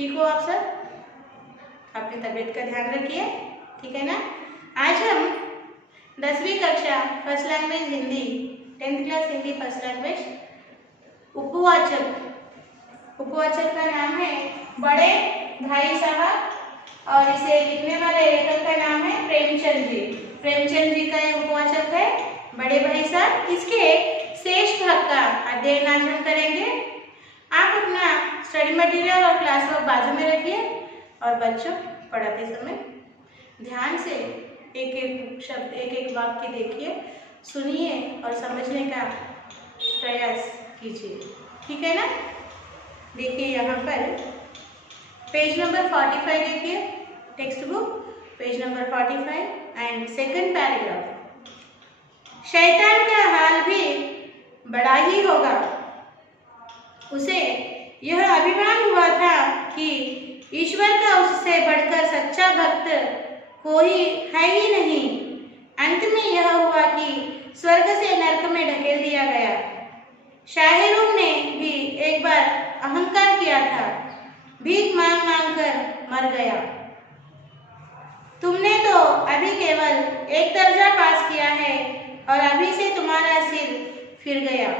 ठीक हो आप सब? अपनी तबीयत का ध्यान रखिए, ठीक है ना। आज हम 10वीं कक्षा first language Hindi 10th class Hindi first language उपवाचक का नाम है बड़े भाई साहब और इसे लिखने वाले लेखक का नाम है प्रेमचंद जी। प्रेमचंद जी का ये उपवाचक है बड़े भाई साहब। इसके शेष भाग का अध्ययन आज हम करेंगे। आप अपना स्टडी मटेरियल और क्लास वर्क बाजू में रखिए और बच्चों पढ़ाते समय ध्यान से एक एक शब्द एक एक वाक्य देखिए, सुनिए और समझने का प्रयास कीजिए, ठीक है ना। देखिए यहाँ पर पेज नंबर 45 देखिए, text book page number 45 and second paragraph. शैतान का हाल भी बड़ा ही होगा। उसे यह अभिमान हुआ था कि ईश्वर का उससे बढ़कर सच्चा भक्त कोई है ही नहीं। अंत में यह हुआ कि स्वर्ग से नरक में ढकेल दिया गया। शाहिरों ने भी एक बार अहंकार किया था, भीख मांग मांग कर मर गया। तुमने तो अभी केवल एक दर्जा पास किया है और अभी से तुम्हारा सिर फिर गया।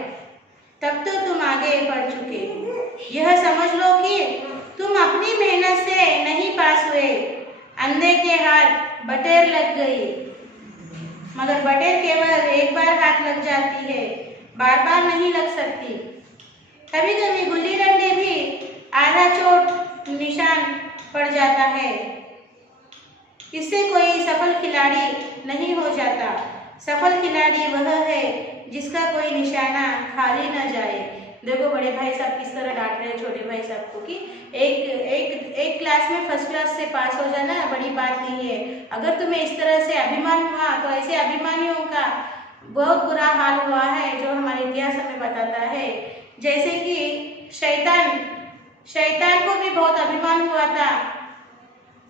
तब तो तुम आगे बढ़ चुके। यह समझ लो कि तुम अपनी मेहनत से नहीं पास हुए। अंधे के हाथ बटेर लग गई, मगर बटेर केवल एक बार हाथ लग जाती है, बार बार नहीं लग सकती। कभी कभी गुल्ली डंडे भी आधा चोट निशान पड़ जाता है, इससे कोई सफल खिलाड़ी नहीं हो जाता। सफल खिलाड़ी वह है जिसका कोई निशाना खाली न जाए। देखो बड़े भाई साहब किस तरह डांट रहे हैं छोटे भाई साहब को कि एक क्लास में फर्स्ट क्लास से पास हो जाना बड़ी बात नहीं है। अगर तुम्हें इस तरह से अभिमान हुआ तो ऐसे अभिमानियों का बहुत बुरा हाल हुआ है जो हमारे इतिहास हमें बताता है। जैसे कि शैतान को भी बहुत अभिमान हुआ था।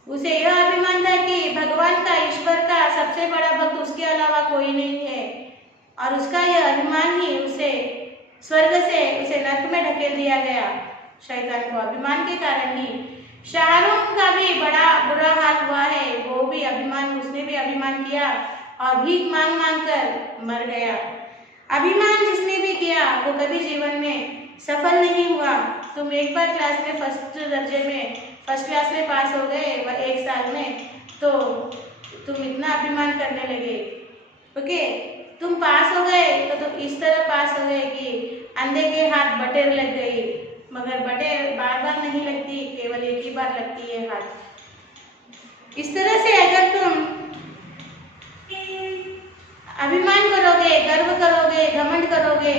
उसे यह अभिमान था कि भगवान का, ईश्वर का सबसे बड़ा भक्त उसके अलावा कोई नहीं है और उसका यह अभिमान ही उसे स्वर्ग से उसे नरक में ढकेल दिया गया। शैतान को अभिमान के कारण ही। शाहरुख का भी बड़ा बुरा हाल हुआ है, वो भी अभिमान, उसने भी अभिमान किया और भीख मांग मांग कर मर गया। अभिमान जिसने भी किया वो कभी जीवन में सफल नहीं हुआ। तुम एक बार क्लास में फर्स्ट क्लास में पास हो गए एक साल में, तो तुम इतना अभिमान करने लगे। ओके, तुम पास हो गए तो तुम इस तरह पास हो गए कि अंधे के हाथ बटेर लग गई, मगर बटेर बार बार नहीं लगती, केवल एक ही बार लगती है हाथ। इस तरह से अगर तुम अभिमान करोगे, गर्व करोगे, घमंड करोगे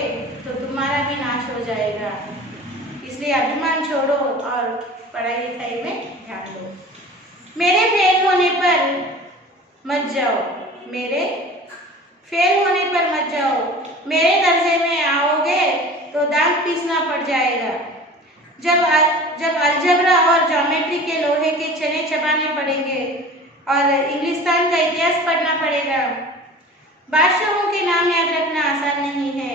तो तुम्हारा भी नाश हो जाएगा। इसलिए अभिमान छोड़ो और पढ़ाई लिखाई में ध्यान दो। मेरे फेल होने पर मत जाओ, मेरे फेल होने पर मत जाओ। मेरे दर्जे में आओगे तो दांत पीसना पड़ जाएगा। जब अलजबरा और ज्योमेट्री के लोहे के चने चबाने पड़ेंगे और इंग्लिस्तान का इतिहास पढ़ना पड़ेगा। बादशाहों के नाम याद रखना आसान नहीं है।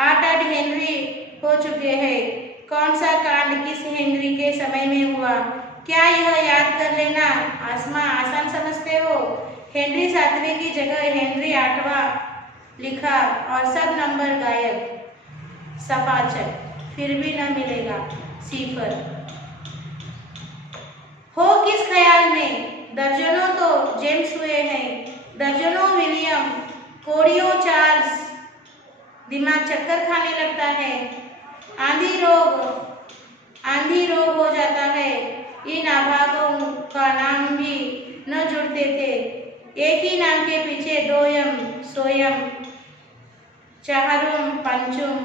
8 हेनरी हो चुके हैं। कौन सा कांड किस हेनरी के समय में हुआ, क्या यह याद कर लेना आसान समझते हो? हेनरी 7वें की जगह हेनरी 8वां लिखा और सब नंबर गायब। सफाचक फिर भी न मिलेगा सिफर। हो किस ख्याल में? दर्जनों तो जेम्स हुए हैं, दर्जनों विलियम, कोड़ियों चार्ल्स। दिमाग चक्कर खाने लगता है, आंधी रोग हो जाता है। इन अभागों का नाम भी न जुड़ते थे। एक ही नाम के पीछे 2यम, सोयम, चाहरुम, पंचुम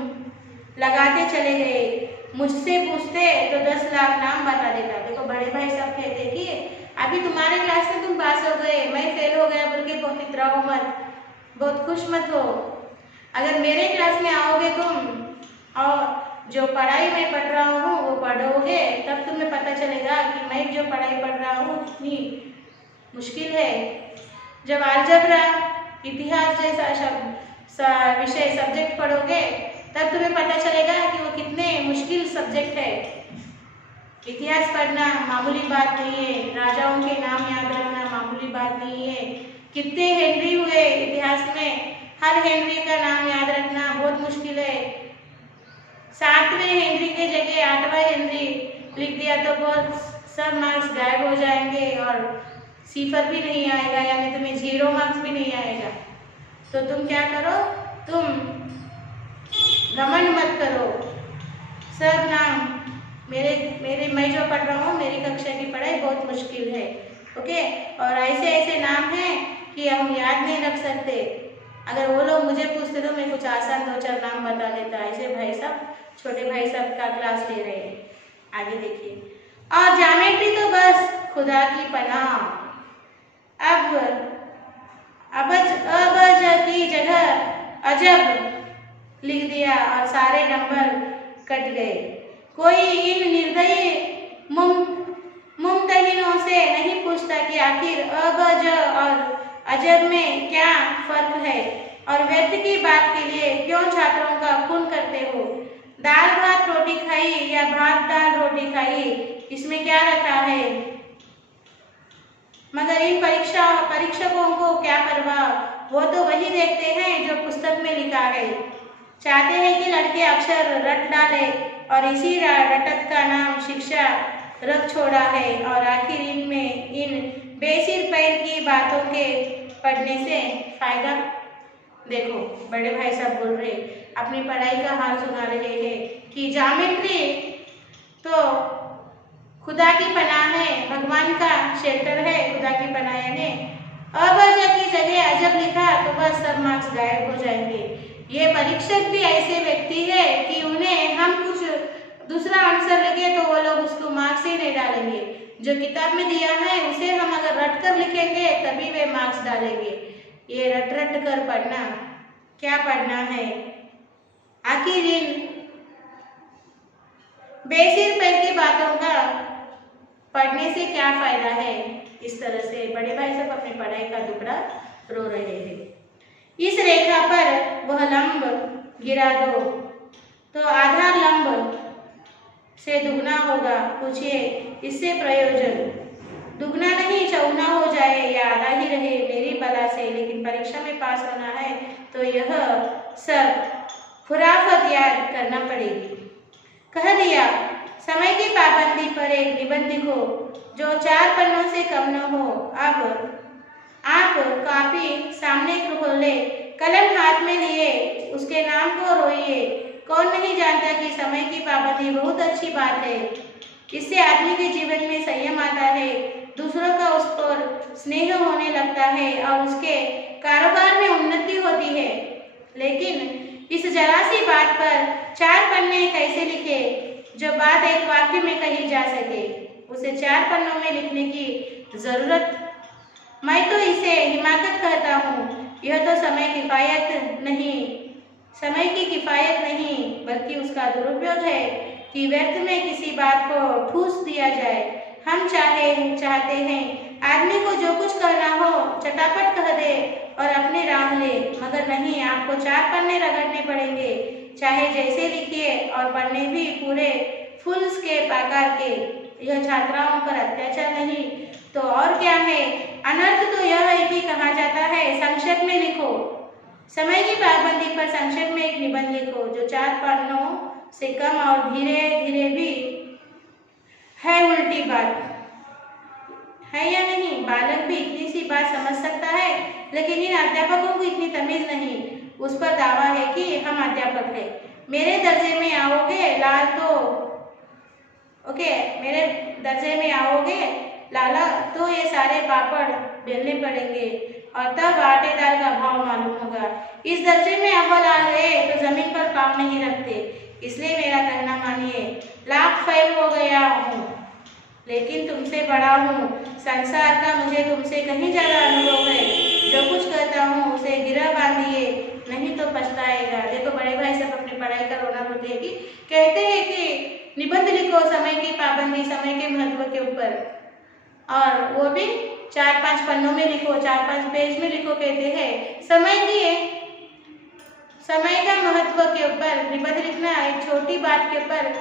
लगाते चले गए। मुझसे पूछते तो 10 लाख नाम बता देता। देखो बड़े भाई साहब कहते कि अभी तुम्हारे क्लास में तुम पास हो गए, मैं फेल हो गया बोल के बहुत इतराओ मत, बहुत खुश मत हो। अगर मेरे क्लास में आओगे तुम और जो पढ़ाई मैं पढ़ रहा हूँ वो पढ़ोगे, तब तुम्हें पता चलेगा कि मैं जो पढ़ाई पढ़ रहा हूँ कितनी मुश्किल है। जब अलजबरा, इतिहास जैसा विषय सब्जेक्ट पढ़ोगे तब तुम्हें पता चलेगा कि वो कितने मुश्किल सब्जेक्ट है। इतिहास पढ़ना मामूली बात नहीं है, राजाओं के नाम याद रखना मामूली बात नहीं है। कितने हेनरी हुए इतिहास में, हर हेनरी का नाम याद रखना बहुत मुश्किल है। 7वें हेनरी के जगह 8वां हेनरी लिख दिया तो बहुत सब मार्क्स गायब हो जाएंगे और सिफर भी नहीं आएगा, यानी तुम्हें 0 मार्क्स भी नहीं आएगा। तो तुम क्या करो, तुम घमंड मत करो। सब नाम मेरे मैं जो पढ़ रहा हूँ, मेरी कक्षा की पढ़ाई बहुत मुश्किल है, ओके। और ऐसे ऐसे नाम हैं कि हम याद नहीं रख सकते। अगर वो लोग मुझे पूछते तो मैं कुछ आसान 2-4 नाम बता देता। ऐसे भाई साहब, छोटे भाई साहब का क्लास ले रहे हैं। आगे देखिए। और ज्योमेट्री तो बस खुदा की पनाह। अब अबज की जगह अजब लिख दिया और सारे नंबर कट गए। कोई इन निर्दयी मुमतहिनों से नहीं पूछता कि आखिर अबज और अजब में क्या फर्क है और व्यर्थ की बात के लिए क्यों छात्रों का खून करते हो। दाल भात रोटी खाई या भात दाल रोटी खाई, इसमें क्या रखा है। मगर इन परीक्षकों को क्या परवाह, वो तो वही देखते हैं जो पुस्तक में लिखा है। चाहते हैं कि लड़के अक्षर रट डाले और इसी रटत का नाम शिक्षा रख छोड़ा है। और आखिर इनमें इन बेसिर पैर की बातों के पढ़ने से फायदा। देखो बड़े भाई साहब बोल रहे, अपनी पढ़ाई का हाल सुना रहे हैं कि ज्योमेट्री तो खुदा की पनाह है, भगवान का शेल्टर है। खुदा की पनाह यानी अबज की जगह अजब लिखा तो बस सब मार्क्स गायब हो जाएंगे। ये परीक्षक भी ऐसे व्यक्ति है कि उन्हें हम कुछ दूसरा आंसर लिखे तो वो लोग उसको मार्क्स ही नहीं डालेंगे। जो किताब में दिया है उसे हम अगर रट कर लिखेंगे तभी वे मार्क्स डालेंगे। ये रट रट कर पढ़ना, क्या पढ़ना है। आखिर इन बेसिर पैर की बातों का पढ़ने से क्या फायदा है। इस तरह से बड़े भाई सब अपनी पढ़ाई का टुकड़ा रो रहे हैं। इस रेखा पर वह लंब गिरा दो तो आधार लंब से दुगना होगा। पूछिए इससे प्रयोजन। दुगना नहीं चौगुना हो जाए या आधा ही रहे मेरी बला से, लेकिन परीक्षा में पास होना है तो यह सब खुराफत याद करना पड़ेगी। कह दिया समय की पाबंदी पर एक निबंध लिखो जो 4 पन्नों से कम न हो। अब आप कॉपी सामने खोले, कलम हाथ में लिए उसके नाम को रोइए। कौन नहीं जानता कि समय की पाबंदी बहुत अच्छी बात है। इससे आदमी के जीवन में संयम आता है, दूसरों का उस पर स्नेह होने लगता है और उसके कारोबार में उन्नति होती है। लेकिन इस जरा सी बात पर 4 पन्ने कैसे लिखे जो बात एक वाक्य में कही जा सके। उसे 4 पन्नों में लिखने की जरूरत, मैं तो इसे हिमाकत कहता हूँ। यह तो समय की किफायत नहीं बल्कि उसका दुरुपयोग है कि व्यर्थ में किसी बात को ठूस दिया जाए। हम चाहते हैं आदमी को जो कुछ करना हो चटापट कह दे और अपने राह ले, मगर नहीं, आपको 4 पन्ने रगड़ने पड़ेंगे, चाहे जैसे लिखिए, और पन्ने भी पूरे फुल स्केप आकार के। यह छात्राओं पर अत्याचार नहीं तो और क्या है। अनर्थ तो यह है कि कहा जाता है संक्षेप में लिखो। समय की पाबंदी पर संक्षेप में एक निबंध लिखो जो 4 पन्नों से कम और धीरे धीरे भी है। उल्टी बात है या नहीं। बालक भी इतनी सी बात समझ सकता है, लेकिन इन अध्यापकों को इतनी तमीज नहीं। उस पर दावा है कि हम अध्यापक हैं। मेरे दर्जे में आओगे लाल तो ओके, मेरे दर्जे में आओगे लाला तो ये सारे पापड़ बेलने पड़ेंगे और तब आटे दाल का भाव मालूम होगा। इस दर्जे में अव्वल आ गए तो जमीन पर पाँव नहीं रखते। इसलिए मेरा कहना मानिए, लाख फेल हो गया हूँ लेकिन तुमसे बड़ा हूँ। संसार का मुझे तुमसे कहीं ज़्यादा अनुभव है। जो कुछ कहता हूँ उसे गिरह बांधिए, नहीं तो पछताएगा। देखो बड़े भाई सब अपनी पढ़ाई का रोना रोते हैं कि कहते हैं कि निबंध लिखो समय की पाबंदी, समय के महत्व के ऊपर, और वो भी 4-5 पन्नों में लिखो, 4-5 पेज में लिखो। कहते हैं समय का महत्व के ऊपर निबंध लिखना एक छोटी बात के ऊपर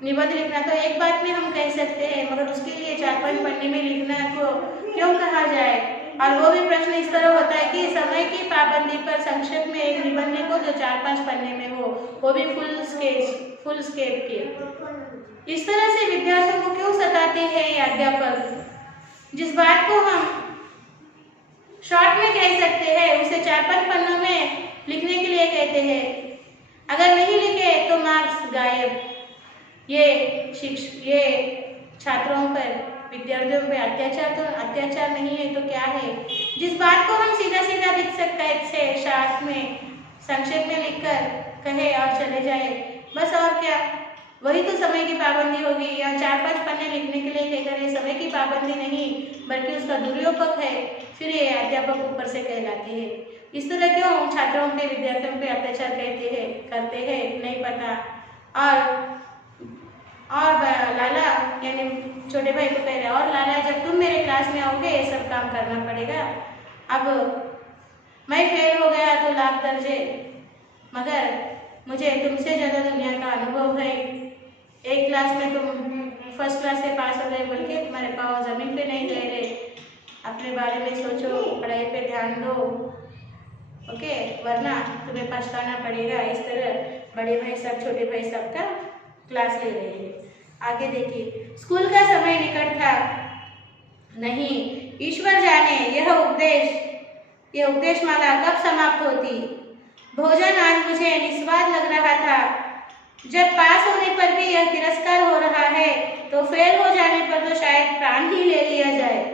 निबंध लिखना तो एक बात में हम कह सकते हैं, मगर उसके लिए 4-5 पन्ने में लिखना को क्यों कहा जाए? और वो भी प्रश्न इस तरह होता है कि समय की पाबंदी पर संक्षेप में एक निबंध लिखो जो 4-5 पन्ने में हो, वो भी फुल स्केप के। इस तरह से विद्यार्थियों को क्यों सताते हैं ये अध्यापक? जिस बात को हम शॉर्ट में कह सकते हैं उसे 4-5 पन्नों में लिखने के लिए कहते हैं। अगर नहीं लिखे तो मार्क्स गायब। ये छात्रों पर, विद्यार्थियों पर अत्याचार नहीं है तो क्या है? जिस बात को हम सीधा सीधा लिख सकते हैं शॉर्ट में, संक्षेप में लिखकर कहे और चले जाए, बस और क्या? वही तो समय की पाबंदी होगी। या 4-5 पन्ने लिखने के लिए कहकर ये समय की पाबंदी नहीं बल्कि उसका दुरुपयोग है, फिर ये अध्यापक ऊपर से कहलाते हैं। इस तरह क्यों छात्रों पे, विद्यार्थियों पे अत्याचार करते हैं नहीं पता। और लाला यानी छोटे भाई को कह रहे, और लाला जब तुम मेरे क्लास में आओगे ये सब काम करना पड़ेगा। अब मैं फेल हो गया तो लाख दर्जे, मगर मुझे तुमसे ज़्यादा दुनिया का अनुभव है। एक क्लास में तुम फर्स्ट क्लास से पास हो गए, बल्कि तुम्हारे पाँव जमीन पे नहीं रह रहे। अपने बारे में सोचो, पढ़ाई पे ध्यान दो, ओके, वरना तुम्हें पछताना पड़ेगा। इस तरह बड़े भाई सब छोटे भाई सब का क्लास ले रहे हैं। आगे देखिए, स्कूल का समय निकट था नहीं, ईश्वर जाने यह उपदेश माला कब समाप्त होती। भोजन आज मुझे निस्वाद लग रहा था। जब पास होने पर भी यह तिरस्कार हो रहा है तो फेल हो जाने पर तो शायद प्राण ही ले लिया जाए।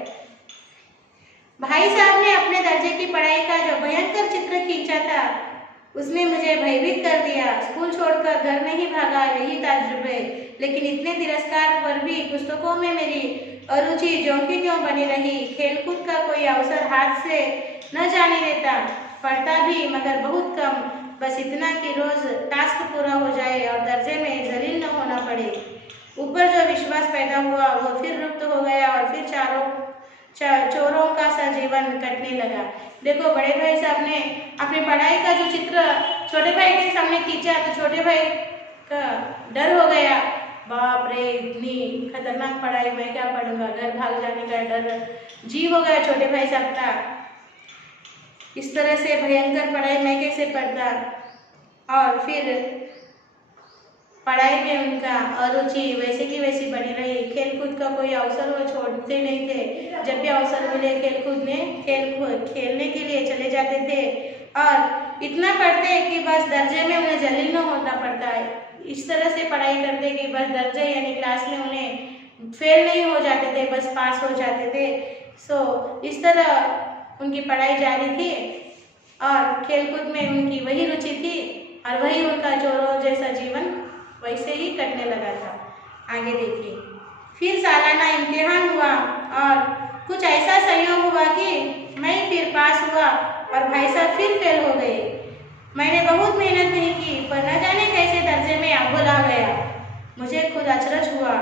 भाई साहब ने अपने दर्जे की पढ़ाई का जो भयंकर चित्र खींचा था उसने मुझे भयभीत कर दिया। स्कूल छोड़कर घर नहीं भागा, यही ताज्जुब है। लेकिन इतने तिरस्कार पर भी पुस्तकों में मेरी अरुचि ज्यों की त्यों बनी रही। खेलकूद का कोई अवसर हाथ से न जाने देता। पढ़ता भी मगर बहुत कम, बस इतना कि रोज टास्क पूरा हो जाए और दर्जे में जलील न होना पड़े। ऊपर जो विश्वास पैदा हुआ वो फिर लुप्त हो गया और फिर चोरों का सा जीवन कटने लगा। देखो, बड़े भाई साहब ने अपनी पढ़ाई का जो चित्र छोटे भाई के सामने खींचा तो छोटे भाई का डर हो गया। बाप रे, इतनी खतरनाक पढ़ाई, मैं क्या पढ़ूंगा, घर भाग जाने का डर जी हो गया छोटे भाई साहब का। इस तरह से भयंकर पढ़ाई मैं कैसे पढ़ता। और फिर पढ़ाई में उनका अरुचि वैसे की वैसी बनी रही। खेलकूद का कोई अवसर वो छोड़ते नहीं थे। जब भी अवसर मिले खेलने के लिए चले जाते थे और इतना पढ़ते कि बस दर्जे में उन्हें जलील न होना पड़ता है। इस तरह से पढ़ाई करते कि बस दर्जे यानी क्लास में उन्हें फेल नहीं हो जाते थे, बस पास हो जाते थे। इस तरह उनकी पढ़ाई जारी थी और खेलकूद में उनकी वही रुचि थी और वही उनका चोरों जैसा जीवन वैसे ही कटने लगा था। आगे देखिए, फिर सालाना इम्तिहान हुआ और कुछ ऐसा संयोग हुआ कि मैं फिर पास हुआ और भाई साहब फिर फेल हो गए। मैंने बहुत मेहनत नहीं की पर न जाने कैसे दर्जे में अव्वल आ गया। मुझे खुद अचरज हुआ।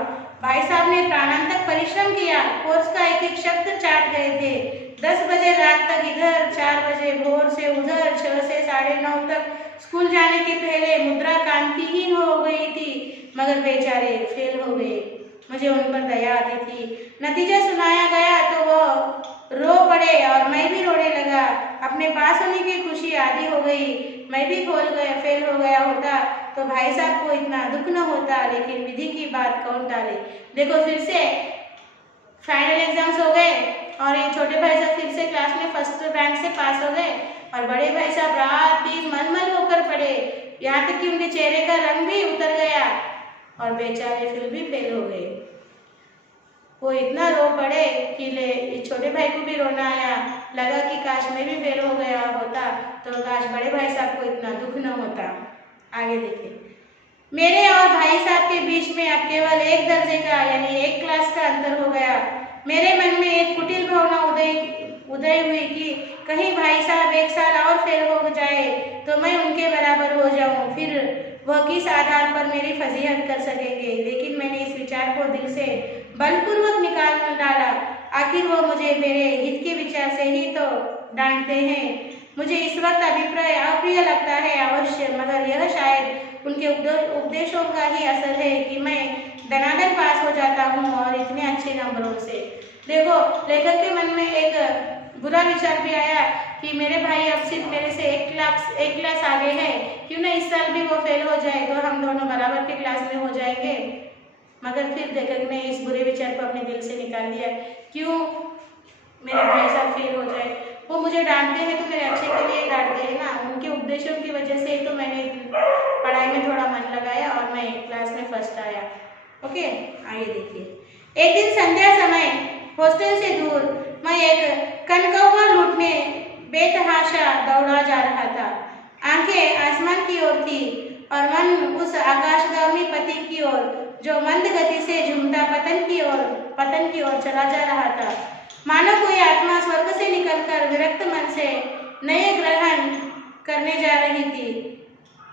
भाई साहब ने प्राणांतक परिश्रम किया, कोर्स का एक एक शब्द चाट गए थे। 10 बजे रात तक इधर, 4 बजे भोर से उधर, 6 से 9:30 तक स्कूल जाने के पहले मुद्रा कांतिहीन हो गई थी, मगर बेचारे फेल हो गए। मुझे उन पर दया आती थी। नतीजा सुनाया गया तो वो रो पड़े और मैं भी रोने लगा। अपने पास होने की खुशी आधी हो गई। मैं भी फेल हो गया होता तो भाई साहब को इतना दुख न होता, लेकिन विधि की बात कौन टाले। देखो, फिर से फाइनल एग्जाम्स हो गए और ये छोटे भाई साहब फिर से क्लास में फर्स्ट रैंक से पास हो गए और बड़े भाई साहब रात दिन मनमल होकर पड़े, यहाँ तक कि उनके चेहरे का रंग भी उतर गया और बेचारे फिर भी फेल हो गए। वो इतना रो पड़े कि छोटे भाई को भी रोना आया। लगा कि काश मैं भी फेल हो गया होता तो काश बड़े भाई साहब को इतना दुख न होता। आगे देखिए, मेरे और भाई साहब के बीच में अब केवल एक दर्जे का यानी एक क्लास का अंतर हो गया। मेरे मन में एक कुटिल भावना उदय हुई कि कहीं भाई साहब एक साल और फेल हो जाए तो मैं उनके बराबर हो जाऊं, फिर वह किस आधार पर मेरी फजीहत कर सकेंगे। लेकिन मैंने इस विचार को दिल से बलपूर्वक निकाल डाला। आखिर वो मुझे मेरे हित के विचार से ही तो डांटते हैं। मुझे इस वक्त अभिप्राय अप्रिय लगता है अवश्य, मगर यह शायद उनके उपदेशों का ही असर है कि मैं दनादन पास हो जाता हूँ और इतने अच्छे नंबरों से। देखो, लेखक के मन में एक बुरा विचार भी आया कि मेरे भाई अब सिर्फ मेरे से एक क्लास आगे है, क्यों ना इस साल भी वो फेल हो जाए तो हम दोनों बराबर के क्लास में हो जाएंगे। मगर फिर लेखक ने इस बुरे विचार को अपने दिल से निकाल दिया। क्यों मेरे भाई साहब फेल हो जाए? वो मुझे डांटते हैं तो मेरे अच्छे के लिए डांटते हैं ना। उनके उपदेशों की वजह से तो मैंने पढ़ाई में थोड़ा मन लगाया और मैं क्लास में फर्स्ट आया। ओके, आइए देखिए। एक दिन संध्या समय हॉस्टल से दूर मैं एक कनकौवा लूटने बेतहाशा दौड़ा जा रहा था। आंखें आसमान की ओर थी और मन उस आकाशगामी पथिक की ओर जो मंद गति से झूमता पतन की ओर चला जा रहा था। मानो कोई आत्मा स्वर्ग से निकलकर विरक्त मन से नए ग्रहण करने जा रही थी।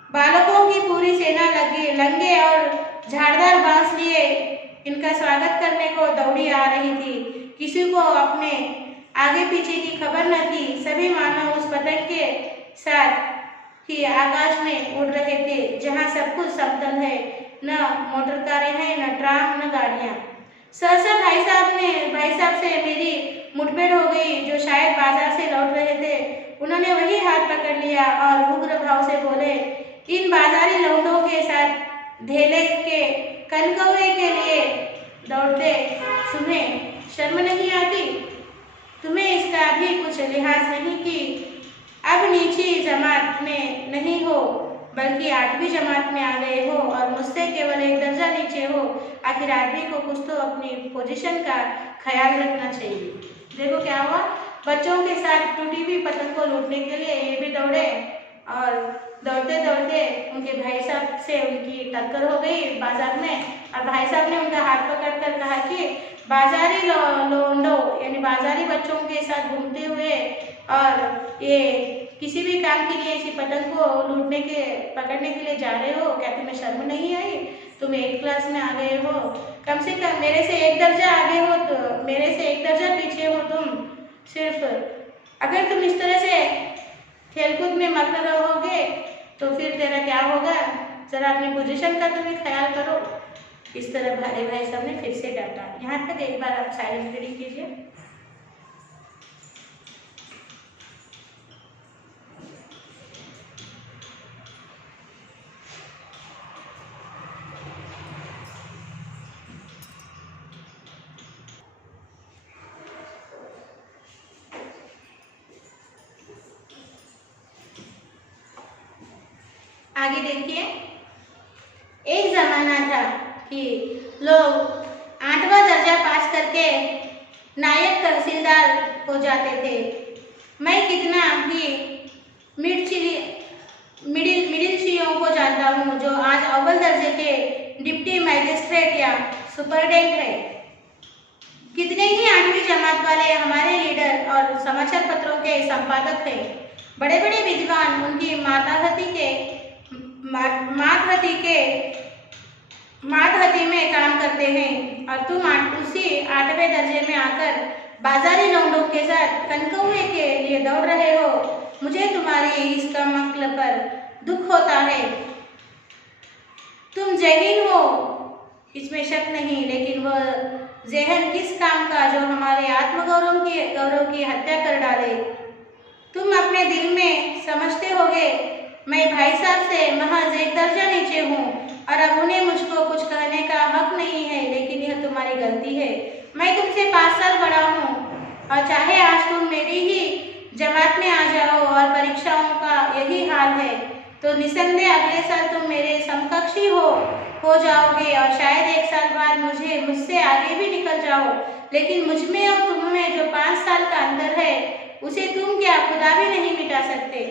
बालकों की पूरी सेना लंगे और झाड़दार बांस लिए इनका स्वागत करने को दौड़ी आ रही थी। किसी को अपने आगे पीछे की खबर न थी। सभी मानव उस पतंग के साथ ही आकाश में उड़ रहे थे जहां सब कुछ समतल है, न मोटर कारें हैं, न ट्राम, न गाड़ियां। सहसा भाई साहब से मेरी मुठभेड़ हो गई, जो शायद बाजार से लौट रहे थे। उन्होंने वही हाथ पकड़ लिया और उग्र भाव से बोले, इन बाजारी लौंडों के साथ ढेले के कनकौवे के लिए दौड़ते तुम्हें शर्म नहीं आती? तुम्हें इसका भी कुछ लिहाज नहीं कि अब नीची जमात में नहीं हो बल्कि 8वीं जमात में आ गए हो और मुझसे केवल एक दर्जा नीचे हो। आखिर आदमी को कुछ तो अपनी पोजीशन का ख्याल रखना चाहिए। देखो क्या हुआ, बच्चों के साथ टूटी हुई पतंग को लूटने के लिए ये भी दौड़े और दौड़ते दौड़ते उनके भाई साहब से उनकी टक्कर हो गई बाजार में। और भाई साहब ने उनका हाथ पकड़ कर कहा कि बाजारी लोंडो यानी बाजारी बच्चों के साथ घूमते हुए और ये किसी भी काम के लिए इसी पतंग को पकड़ने के लिए जा रहे हो, क्या तुम्हें शर्म नहीं आई? तुम 8 क्लास में आ गए हो, कम से कम मेरे से एक दर्जा आगे हो, तो मेरे से एक दर्जा पीछे हो तुम। सिर्फ अगर तुम इस तरह से खेलकूद में मग्न रहोगे तो फिर तेरा क्या होगा? जरा अपनी पोजीशन का तुम्हें ख्याल करो। इस तरह भाई साहब ने फिर से डांटा। यहाँ तक एक बार आप साइलेंट रीडिंग कीजिए। आगे देखिए। एक जमाना था कि लोग 8वां दर्जा पास करके नायब तहसीलदार हो जाते थे। मैं कितना ही मिडिलशियों को जानता हूँ जो आज अव्वल दर्जे के डिप्टी मैजिस्ट्रेट या सुपरडेंट है। कितने ही 8वीं जमात वाले हमारे लीडर और समाचार पत्रों के संपादक हैं। बड़े बड़े विद्वान उनकी मातहती में काम करते हैं और तुम उसी 8वें दर्जे में आकर बाजारी लौंडों के साथ कनकौवे के लिए दौड़ रहे हो। मुझे तुम्हारी इस कमअक्ल पर दुख होता है। तुम जहीन हो, इसमें शक नहीं, लेकिन वह जहन किस काम का जो हमारे आत्मगौरव की हत्या कर डाले। तुम अपने दिल में समझते होगे मैं भाई साहब से महज एक दर्जा नीचे हूँ और अब उन्हें मुझको कुछ कहने का हक नहीं है, लेकिन यह तुम्हारी गलती है। मैं तुमसे 5 साल बड़ा हूँ और चाहे आज तुम मेरी ही जमात में आ जाओ और परीक्षाओं का यही हाल है तो निसंदेह अगले साल तुम मेरे समकक्षी हो जाओगे और शायद 1 साल बाद मुझसे आगे भी निकल जाओ। लेकिन मुझ में और तुम में जो 5 साल का अंतर है उसे तुम क्या खुदा भी नहीं मिटा सकते।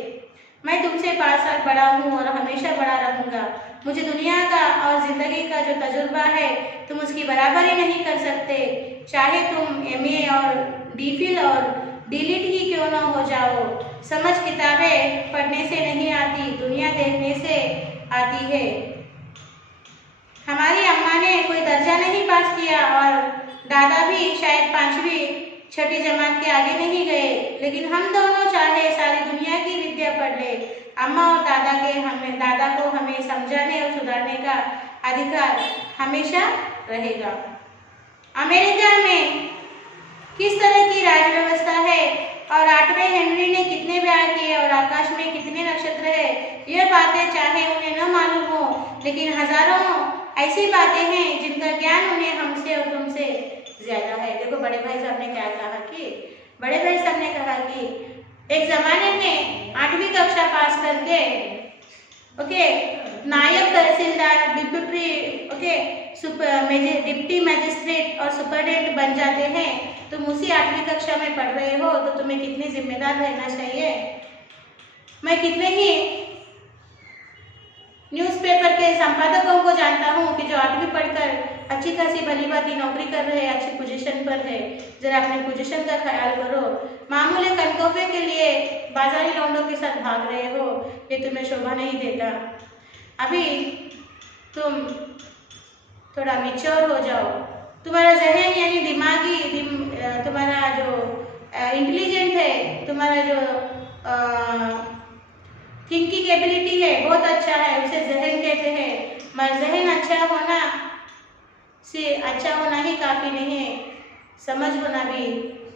मैं तुमसे 5 साल बड़ा हूँ और हमेशा बड़ा रहूँगा। मुझे दुनिया का और जिंदगी का जो तजुर्बा है तुम उसकी बराबरी नहीं कर सकते, चाहे तुम MA और DPhil और DLit ही क्यों न हो जाओ। समझ किताबें पढ़ने से नहीं आती, दुनिया देखने से आती है। हमारी अम्मा ने कोई दर्जा नहीं पास किया और दादा भी शायद 5वीं 6ठी जमात के आगे नहीं गए, लेकिन हम दोनों चाहे सारी दुनिया की विद्या पढ़ ले, अम्मा और दादा को हमें समझाने का अधिकार हमेशा रहेगा। अमेरिका में किस तरह की राज व्यवस्था है और 8वें हेनरी ने कितने ब्याह किए और आकाश में कितने नक्षत्र है, यह बातें चाहे उन्हें न मालूम हो, लेकिन हजारों ऐसी बातें हैं जिनका ज्ञान उन्हें हमसे और तुमसे ज्यादा है। देखो बड़े भाई साहब ने क्या कहा कि एक जमाने में 8वीं कक्षा पास करके नायब तहसीलदार, डिप्टी मैजिस्ट्रेट और सुपरडेंट बन जाते हैं। तुम उसी 8वीं कक्षा में पढ़ रहे हो तो तुम्हें कितने जिम्मेदार रहना चाहिए। मैं कितने ही न्यूज़पेपर के संपादकों को जानता हूँ कि जो 8वीं पढ़कर अच्छी खासी भली भांति नौकरी कर रहे हैं, अच्छी पोजीशन पर है। जरा अपने पोजीशन का ख्याल करो। मामूली कनकोफे के लिए बाजारी लौंडों के साथ भाग रहे हो, ये तुम्हें शोभा नहीं देता। अभी तुम थोड़ा मैच्योर हो जाओ। तुम्हारा जहन यानी दिमागी तुम्हारा जो इंटेलिजेंट है, तुम्हारा जो थिंकिंग एबिलिटी है बहुत अच्छा है, उसे जहन कहते हैं। मगर जहन अच्छा होना से अच्छा होना ही काफ़ी नहीं है, समझ होना भी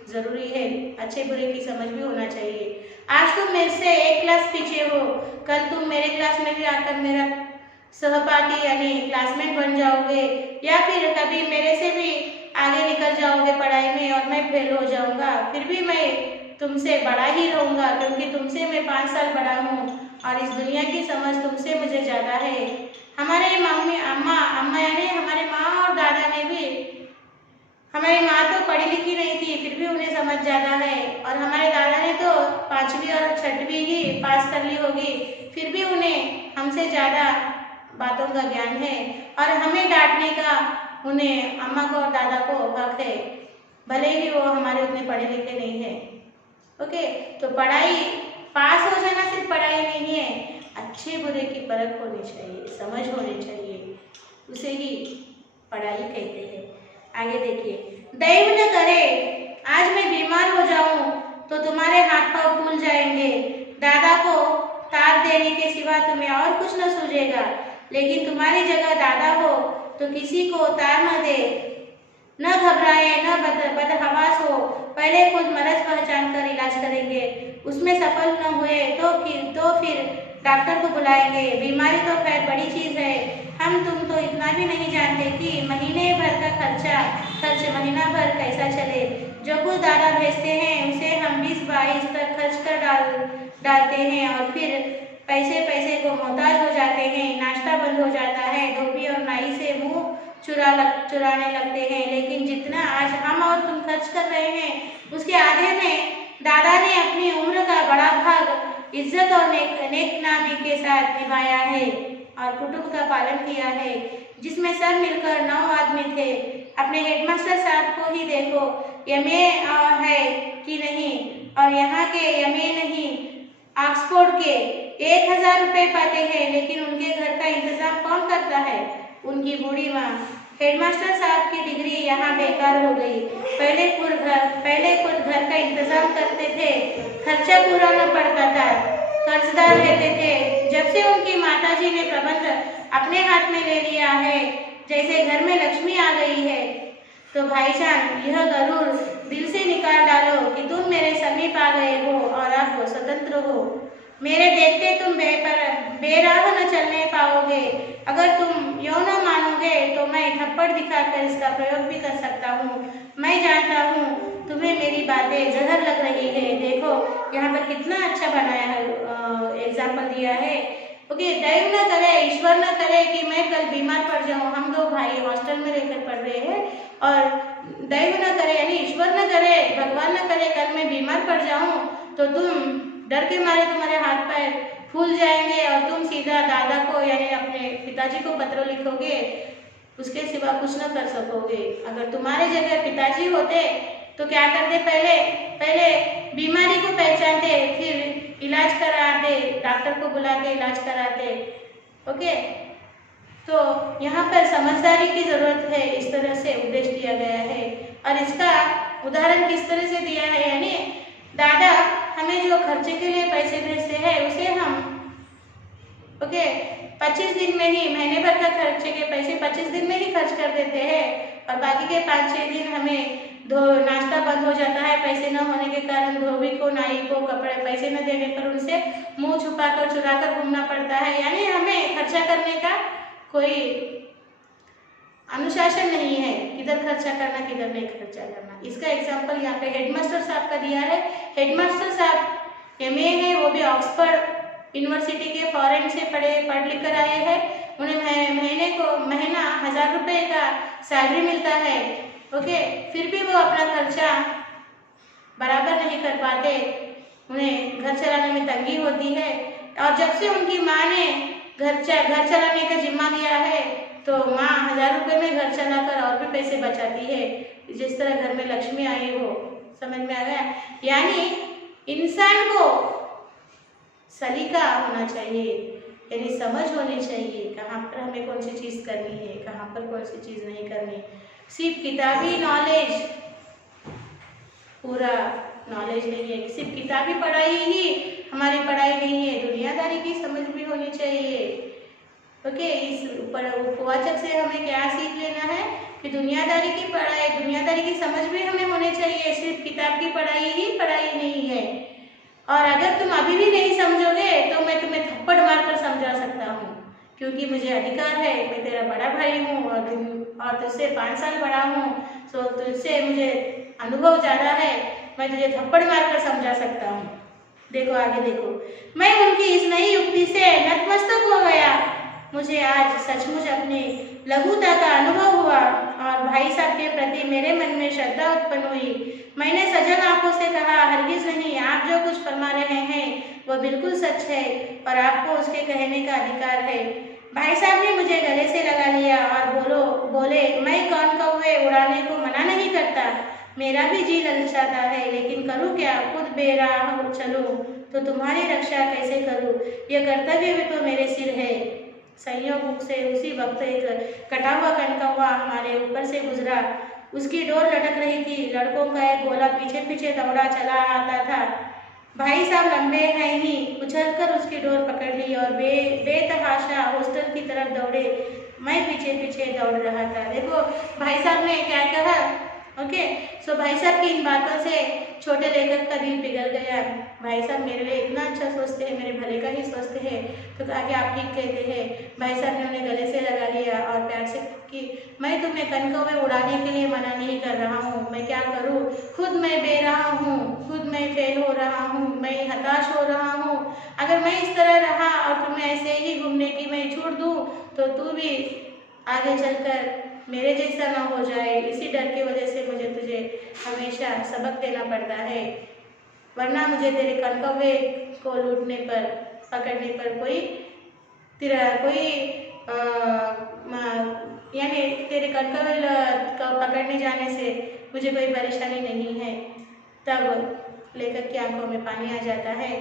ज़रूरी है। अच्छे बुरे की समझ भी होना चाहिए। आज तुम मेरे से एक क्लास पीछे हो, कल तुम मेरे क्लास में भी आकर मेरा सहपाठी यानी क्लासमेट बन जाओगे, या फिर कभी मेरे से भी आगे निकल जाओगे पढ़ाई में और मैं फेल हो जाऊंगा। फिर भी मैं तुमसे बड़ा ही रहूँगा, क्योंकि तुमसे मैं 5 साल बड़ा हूँ और इस दुनिया की समझ तुमसे मुझे ज़्यादा है। हमारे मम्मी अम्मा यानी हमारे माँ और दादा ने भी, हमारी माँ तो पढ़ी लिखी नहीं थी फिर भी उन्हें समझ ज़्यादा है, और हमारे दादा ने तो 5वीं और 6वीं ही पास कर ली होगी, फिर भी उन्हें हमसे ज़्यादा बातों का ज्ञान है। और हमें डांटने का उन्हें, अम्मा को और दादा को हक है, भले ही वो हमारे उतने पढ़े लिखे नहीं है। तो पढ़ाई पास हो जाना सिर्फ पढ़ाई नहीं है, अच्छे बुरे की परख होनी चाहिए, समझ होनी चाहिए, उसे ही पढ़ाई कहते हैं। आगे देखिए, दैव न करे आज मैं बीमार हो जाऊं तो तुम्हारे हाथ पांव फूल जाएंगे। दादा को तार देने के सिवा तुम्हें और कुछ न सूझेगा, लेकिन तुम्हारी जगह दादा हो तो किसी को तार न दे, न घबराए, न बदहवास हो, पहले खुद मर्ज पहचान कर इलाज करेंगे, उसमें सफल न हुए तो फिर डॉक्टर को बुलाएंगे। बीमारी तो खैर बड़ी चीज़ है, हम तुम तो इतना भी नहीं जानते कि महीने भर का खर्च महीना भर कैसा चले। जो कुछ दादा भेजते हैं उसे हम 20-22 तक खर्च कर डालते हैं और फिर पैसे को मोहताज हो जाते हैं। नाश्ता बंद हो जाता है, धोबी और नाई से मुंह चुराने लगते हैं। लेकिन जितना आज हम और तुम खर्च कर रहे हैं उसके आधे में दादा ने अपनी उम्र का बड़ा भाग इज्जत और नेकनामी के साथ निभाया है और कुटुंब का पालन किया है, जिसमें सब मिलकर 9 आदमी थे। अपने हेडमास्टर साहब को ही देखो, एमए है कि नहीं, और यहाँ के एमए नहीं ऑक्सफोर्ड के 1000 रुपये पाते हैं, लेकिन उनके घर का इंतजाम कौन करता है? उनकी बूढ़ी माँ। हेडमास्टर साहब की डिग्री यहाँ बेकार हो गई। पहले खुद घर का इंतजाम करते थे, खर्चा पूरा न पड़ता था, कर्जदार रहते थे। जब से उनकी माताजी ने प्रबंध अपने हाथ में ले लिया है, जैसे घर में लक्ष्मी आ गई है। तो भाईजान, यह गरूर दिल से निकाल डालो कि तुम मेरे समीप आ गए हो और अब स्वतंत्र हो। मेरे देखते तुम बेराह न चलने पाओगे। अगर तुम यो न मानोगे तो मैं थप्पड़ दिखाकर इसका प्रयोग भी कर सकता हूँ। मैं जानता हूँ तुम्हें मेरी बातें जहर लग रही है। देखो यहाँ पर कितना अच्छा बनाया है, एग्जाम्पल दिया है। दैव न करे, ईश्वर न करे कि मैं कल बीमार पड़ जाऊँ। हम 2 भाई हॉस्टल में रहकर पढ़ रहे हैं, और दैव न करे यानी ईश्वर न करे, भगवान न करे कल मैं बीमार पड़ जाऊँ तो तुम डर के मारे तुम्हारे हाथ पैर फूल जाएंगे और तुम सीधा दादा को यानी अपने पिताजी को पत्र लिखोगे, उसके सिवा कुछ न कर सकोगे। अगर तुम्हारे जगह पिताजी होते तो क्या करते? पहले बीमारी को पहचानते, फिर इलाज कराते, डॉक्टर को बुलाते इलाज कराते। तो यहाँ पर समझदारी की जरूरत है, इस तरह से उपदेश दिया गया है। और इसका उदाहरण किस तरह से दिया है, यानी दादा हमें जो खर्चे के लिए पैसे भेजते हैं उसे हम 25 दिन में ही महीने भर का खर्चे के पैसे 25 दिन में ही खर्च कर देते हैं और बाकी के 5-6 दिन हमें नाश्ता बंद हो जाता है पैसे न होने के कारण। धोबी को नाई को कपड़े पैसे न देने पर उनसे मुंह छुपाकर चुराकर घूमना पड़ता है। यानी हमें खर्चा करने का कोई अनुशासन नहीं है, किधर खर्चा करना किधर नहीं खर्चा करना। इसका एग्जाम्पल यहाँ पे हेडमास्टर साहब का दिया है। हेडमास्टर साहब एमए है, वो भी ऑक्सफोर्ड यूनिवर्सिटी के फॉरेन से पढ़ लिख कर आए हैं। उन्हें महीना 1000 रुपये का सैलरी मिलता है। ओके, फिर भी वो अपना खर्चा बराबर नहीं कर पाते, उन्हें घर चलाने में तंगी होती है। और जब से उनकी माँ ने घर चलाने का जिम्मा लिया है तो माँ 1000 रुपये में घर चलाकर और भी पैसे बचाती है, जिस तरह घर में लक्ष्मी आई हो। समझ में आ गया? यानी इंसान को सलीका होना चाहिए, यानी समझ होनी चाहिए कहाँ पर हमें कौन सी चीज़ करनी है, कहाँ पर कौन सी चीज़ नहीं करनी। सिर्फ किताबी नॉलेज पूरा नॉलेज नहीं है, सिर्फ किताबी पढ़ाई ही हमारी पढ़ाई नहीं है, दुनियादारी की समझ भी होनी चाहिए। ओके, इस उपवाचक से हमें क्या सीख लेना है कि दुनियादारी की पढ़ाई, दुनियादारी की समझ भी हमें होनी चाहिए, सिर्फ किताब की पढ़ाई ही पढ़ाई नहीं है। और अगर तुम अभी भी नहीं समझोगे तो मैं तुम्हें थप्पड़ मारकर समझा सकता हूँ, क्योंकि मुझे अधिकार है, मैं तेरा बड़ा भाई हूँ और तुझसे 5 साल बड़ा हूँ, तो तुझसे मुझे अनुभव ज़्यादा है, मैं तुझे थप्पड़ मारकर समझा सकता हूँ। देखो आगे देखो, मैं उनकी इस नई युक्ति से नतमस्तक हो गया। मुझे आज सचमुच अपनी लघुता का अनुभव हुआ और भाई साहब के प्रति मेरे मन में श्रद्धा उत्पन्न हुई। मैंने सजल आंखों से कहा, हरगिज नहीं, आप जो कुछ फरमा रहे हैं वो बिल्कुल सच है और आपको उसके कहने का अधिकार है। भाई साहब ने मुझे गले से लगा लिया और बोले, मैं कौन कौवे उड़ाने को मना नहीं करता, मेरा भी जी ललचाता है, लेकिन करूँ क्या, खुद बेराह चलूँ तो तुम्हारी रक्षा कैसे करूँ, यह कर्तव्य भी तो मेरे सिर है। संयोग से उसी वक्त एक कटा हुआ कनकौवा हमारे ऊपर से गुजरा। उसकी डोर लटक रही थी, लड़कों का एक गोला पीछे पीछे दौड़ा चला आता था। भाई साहब लंबे हैं ही, उछलकर उसकी डोर पकड़ ली और बेतहाशा हॉस्टल की तरफ दौड़े। मैं पीछे पीछे दौड़ रहा था। देखो भाई साहब ने क्या कहा। ओके, सो भाई साहब की इन बातों से छोटे लेखक का दिल पिघल गया। भाई साहब मेरे लिए इतना अच्छा सोचते हैं, मेरे भले का ही सोचते हैं, तो कहा कि आप ठीक कहते हैं। भाई साहब ने उन्हें गले से लगा लिया और प्यार से कि मैं तुम्हें कनकौवे उड़ाने के लिए मना नहीं कर रहा हूँ, मैं क्या करूँ, खुद मैं बेराह हूँ, खुद मैं फेल हो रहा हूँ, मैं हताश हो रहा हूँ। अगर मैं इस तरह रहा और तुम्हें ऐसे ही घूमने की मैं छूट दूँ तो तू भी आगे चलकर मेरे जैसा ना हो जाए। इसी डर की वजह से मुझे तुझे हमेशा सबक देना पड़ता है, वरना मुझे तेरे कनकौवे को लूटने पर, पकड़ने पर यानी तेरे कनकौवे को पकड़ने जाने से मुझे कोई परेशानी नहीं है। तब लेखक की आंखों में पानी आ जाता है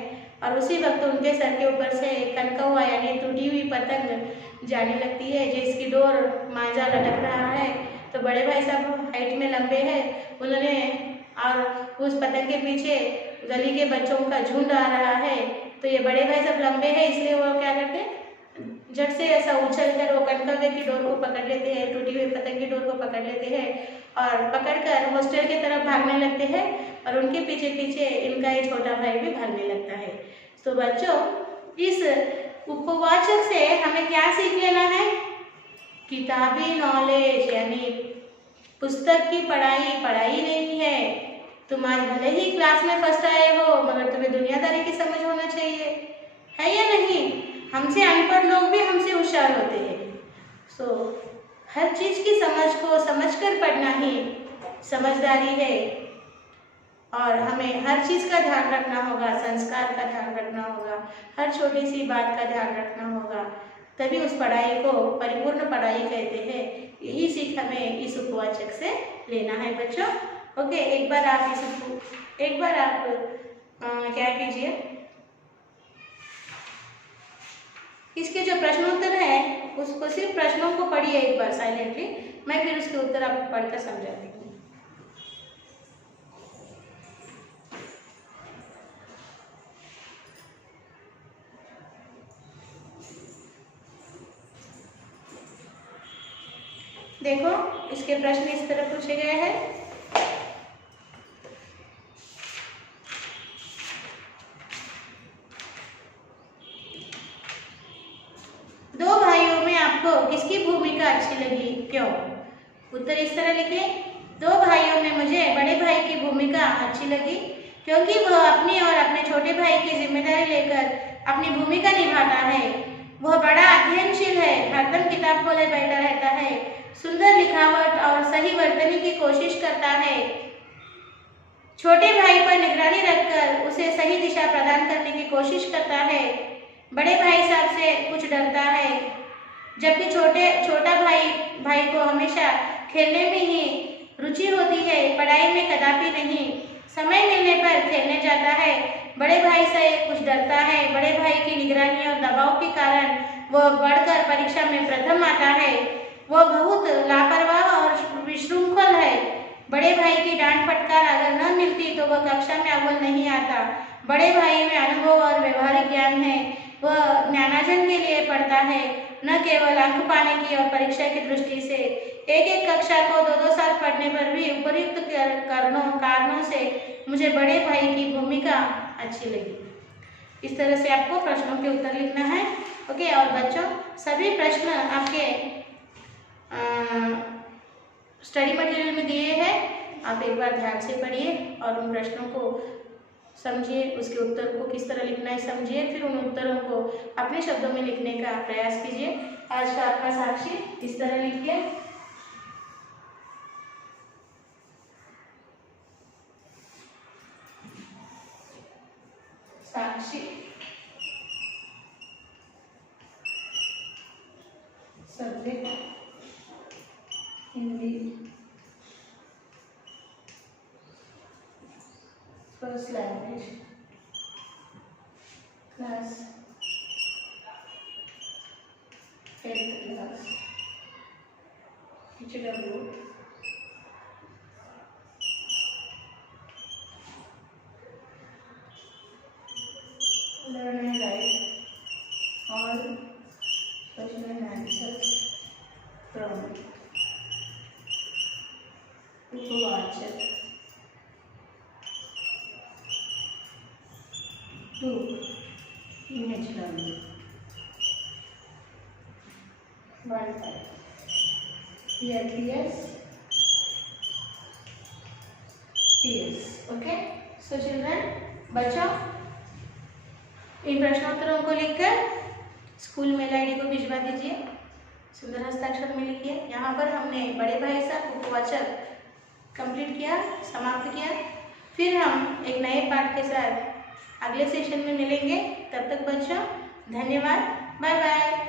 और उसी वक्त उनके सर के ऊपर से कनकौवा यानी टूटी हुई पतंग जाने लगती है, जिसकी डोर मांझा लटक रहा है। तो बड़े भाई साहब हाइट में लंबे हैं, उन्होंने और उस पतंग के पीछे गली के बच्चों का झुंड आ रहा है। तो ये बड़े भाई साहब लंबे हैं, इसलिए वो क्या करते हैं, झट से ऐसा उछलकर वो कनकौवे की डोर को पकड़ लेते हैं, टूटी हुई पतंग की डोर को पकड़ लेते हैं और पकड़कर हॉस्टल की तरफ भागने लगते हैं और उनके पीछे पीछे इनका ये छोटा भाई भी भागने लगता है। तो बच्चों, इस उपवाचक से हमें क्या सीख लेना है? किताबी नॉलेज यानी पुस्तक की पढ़ाई नहीं है। तुम आज भले ही क्लास में फर्स्ट आए हो, मगर तुम्हें दुनियादारी की समझ होना चाहिए, है या नहीं? हमसे अनपढ़ लोग भी हमसे होशियार होते हैं। सो हर चीज की समझ को समझकर पढ़ना ही समझदारी है और हमें हर चीज का ध्यान रखना होगा, संस्कार का ध्यान रखना होगा, हर छोटी सी बात का ध्यान रखना होगा, तभी उस पढ़ाई को परिपूर्ण पढ़ाई कहते हैं। यही सीख हमें इस उपवाचक से लेना है बच्चों। ओके, एक बार आप क्या कीजिए, इसके जो प्रश्नोत्तर है उसको सिर्फ प्रश्नों को पढ़िए एक बार साइलेंटली, मैं फिर उसके उत्तर आपको पढ़कर समझाती हूँ। देखो इसके प्रश्न इस तरह पूछे गए हैं। दो भाइयों में आपको किसकी भूमिका अच्छी लगी, क्यों? उत्तर इस तरह लिखे। दो भाइयों में मुझे बड़े भाई की भूमिका अच्छी लगी क्योंकि वह अपनी और अपने छोटे भाई की जिम्मेदारी लेकर अपनी भूमिका निभाता है। वह बड़ा अध्ययनशील है, हरदम किताब खोले बैठा रहता है, सुंदर लिखावट और सही वर्तनी की कोशिश करता है। छोटे भाई पर निगरानी रखकर उसे सही दिशा प्रदान करने की कोशिश करता है। बड़े भाई साहब से कुछ डरता है, जबकि छोटा भाई को हमेशा खेलने में ही रुचि होती है, पढ़ाई में कदापि नहीं। समय मिलने पर खेलने जाता है। बड़े भाई से कुछ डरता है। बड़े भाई की निगरानी और दबाव के कारण वह बढ़कर परीक्षा में प्रथम आता है। वह बहुत लापरवाह और विशृंखल है। बड़े भाई की डांट फटकार अगर न मिलती तो वह कक्षा में अव्वल नहीं आता। बड़े भाई में अनुभव और व्यवहारिक ज्ञान है। वह ज्ञानार्जन के लिए पढ़ता है, न केवल अंक पाने की और परीक्षा की दृष्टि से। एक कक्षा को 2-2 साल पढ़ने पर भी उपयुक्त कारणों से मुझे बड़े भाई की भूमिका अच्छी लगी। इस तरह से आपको प्रश्नों के उत्तर लिखना है। ओके, और बच्चों सभी प्रश्न आपके स्टडी मटेरियल में दिए हैं। आप एक बार ध्यान से पढ़िए और उन प्रश्नों को समझिए, उसके उत्तर को किस तरह लिखना है समझिए, फिर उन उत्तरों को अपने शब्दों में लिखने का प्रयास कीजिए। आज का आपका साक्षी इस तरह लिखिए। Sakshi subject Hindi, first language, class 8th class, HW, learn and write all question and answers from Upavachak to image learning 1-5 TS. Okay, so children, बच्चों इन प्रश्नोत्तरों को लिखकर स्कूल मेल आईडी को भिजवा दीजिए। सुंदर हस्ताक्षर में लिखिए। यहाँ पर हमने बड़े भाई साहब उपवाचक कंप्लीट किया, समाप्त किया। फिर हम एक नए पाठ के साथ अगले सेशन में मिलेंगे। तब तक बच्चों धन्यवाद, बाय बाय।